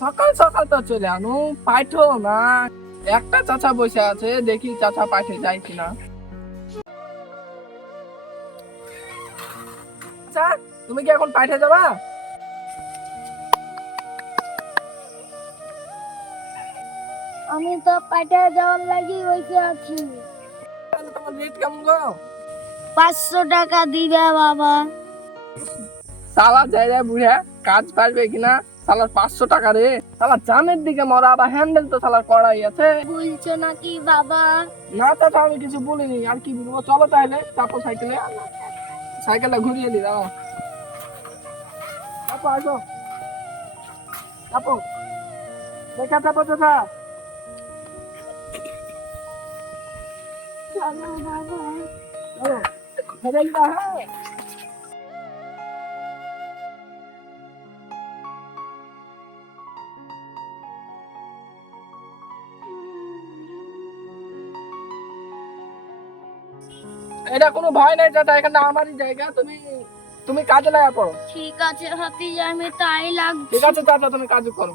সকাল সকাল তো চলে আনু, পাইঠো না। একটা চাচা বসে আছে, দেখি চাচা পাইঠে যায় কিনা। আচ্ছা, তুমি কি এখন পাইঠে যাবা? আমি তো পাঠে যাওয়ার লাগি বসে আছি। তাহলে তোমার রেট কেমন গো? 500 টাকা দিবে বাবা। সালা যায় যায় বুঝে কাজ পারবে কিনা। সালার 500 টাকা রে। সালা জানের দিকে মরা, আবার হ্যান্ডেল তো সালার করাই আছে। বলছো নাকি বাবা? না চাচা, আমি কিছু বলিনি, আর কি বলবো। চলো তাহলে, চাপো সাইকেলে। সাইকেলটা ঘুরিয়ে দি, দাও। চাপো, আসো। চাপো, দেখা চাপো চাচা। চলো বাবা। চলো, হ্যান্ডেলটা, হ্যাঁ। এটা কোনো ভয় নাই চাচা, এখানে আমারই জায়গা। তুমি তুমি কাজে লাগা পড়ো। ঠিক আছে ভাতিজা, আমি তাই লাগছি। ঠিক আছে চাচা, তুমি কাজ করো।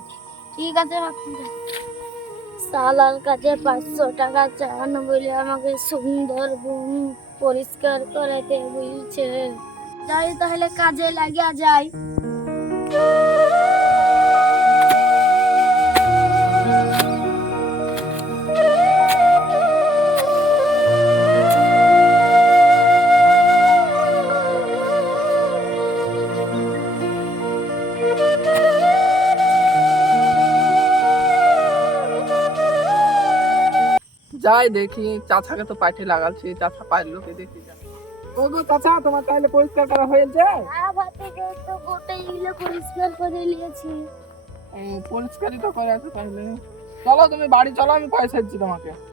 ঠিক আছে ভাতিজা। সালার কাছে 500 টাকা চান বলে আমাকে সুন্দর পরিষ্কার করাতে বলছে। যাই তাহলে কাজে লাগিয়া যাই। যাই দেখি, চাচাকে তো পাইঠে লাগাচ্ছি, চাচা পাইলো কি দেখি। ও গো চাচা, তোমার তাহলে পরিষ্কার করা হয়েছে? হ্যাঁ ভাতিজা, তো গোটা এগুলো পরিষ্কার করে নিয়েছি। পরিষ্কারই তো করে আছে তাহলে। চলো তুমি বাড়ি চলো, আমি পয়সা দিচ্ছি তোমাকে।